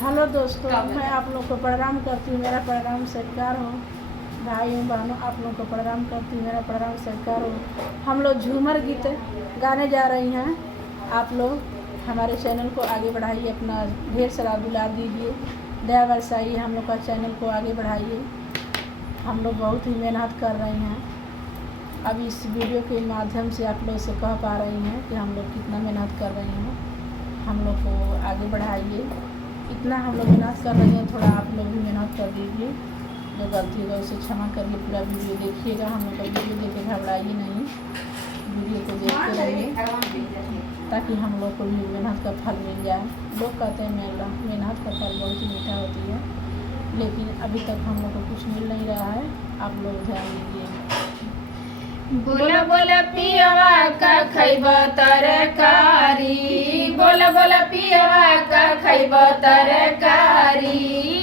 Hello दोस्तों, मैं आप लोग को प्रणाम करती हूँ। मेरा प्रणाम स्वीकार हो। भाइयों बहनों, आप लोग को प्रणाम करती हूँ। मेरा प्रणाम स्वीकार हो। हम लोग झूमर गीत गाने जा रही हैं। आप लोग हमारे चैनल को आगे बढ़ाइए, अपना ढेर सारा दुलार दीजिए, दया बरसाइए, हम लोग का चैनल को आगे बढ़ाइए। हम लोग बहुत ही मेहनत कर रहे हैं। अब इस वीडियो के माध्यम से आप लोग से कह पा रही हैं कि हम लोग कितना मेहनत कर रहे हैं। हम लोग को आगे बढ़ाइए। इतना हम लोग मेहनत कर रहे हैं, थोड़ा आप लोग भी मेहनत कर दीजिए। जो गलती होगा उसे क्षमा करिए। पूरा वीडियो देखिएगा। हम लोग का वीडियो देख के घबराइए नहीं, वीडियो को देखते रहिए ताकि हम लोग को भी मेहनत का फल मिल जाए। लोग कहते हैं मेहनत का फल बहुत ही मीठा होती है, लेकिन अभी तक हम लोग को कुछ मिल नहीं रहा है। आप लोग ध्यान दीजिए। बोला बोला पियवा का खैब तरकारी, बोला बोला पियवा का खैब तरकारी,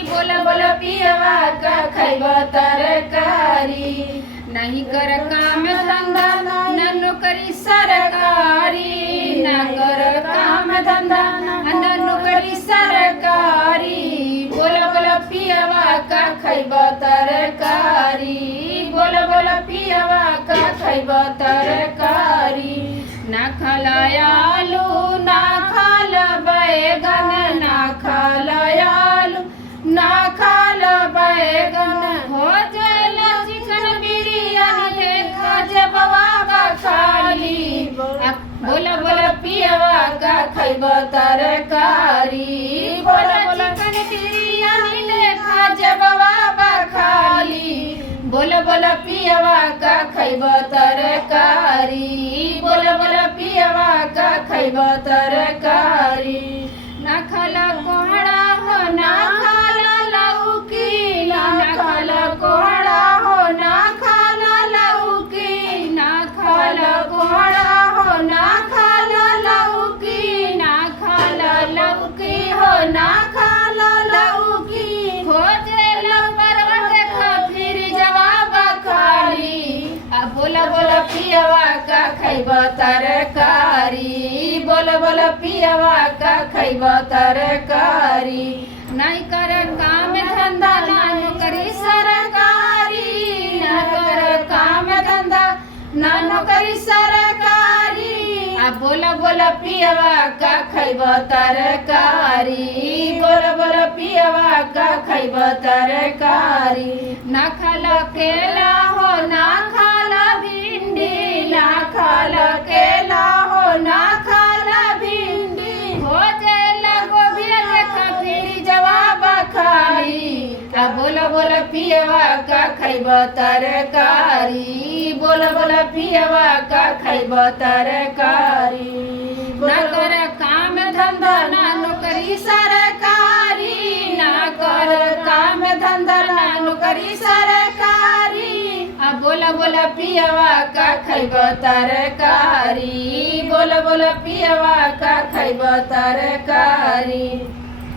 बोला बोला पियवा का खैब तरकारी। नहीं कर काम धंधा न नौकरी सरकारी, न कर काम धंधा न नौकरी सरकारी। बोला बोला पियवा का खैब तरकारी, बोला बोला पियवा का खैब तरकारी। ना खाला आलू ना खाला बैगन, ना खाला आलू ना खाला बैगन। हो जाएला चिकन बिरयानी देखा जब बाबा खाली। बोला बोला पियवा का खैब तरकारी, बोला बोला चिकन बिरयानी देखा जब बाबा खाली। बोला बोला पियवा का खैब तरकारी, बोला बोला पियवा का खैब तरकारी। ना खाला कोहड़ा हो ना खाला लौकी, ना खाला कोहड़ा हो ना खाला लौकी, ना खाला कोहड़ा हो ना खाला लौकी, ना खाला लौकी हो ना खाला लौकी। हो जेला परवर देखा फिर जवाब खाली। अब बोला बोला पियवा का खैब तरकारी, बोला बोला पियवा का खैब तरकारी। नहीं कर काम धंधा ना नौकरी सरकारी, ना कर काम धंधा ना नौकरी सरकारी। अब बोला बोला पियवा का खैब तरकारी, बोला बोला पियवा का खैब तरकारी। ना खाला केला हो ना खाला भिंडी, ना खाला केला हो ना खाला भिंडी। हो जाएला गोभी देखा फिर जवाब खाली। अब बोला बोला पियवा का खैब तरकारी, बोला बोला पियवा का खैब तरकारी। ना कर काम धंधा ना नौकरी सरकारी, ना कर काम धंधा ना नौकरी सरकारी। अब बोला बोला पियवा का खैब तरकारी, बोला बोला पियवा का खैब तरकारी।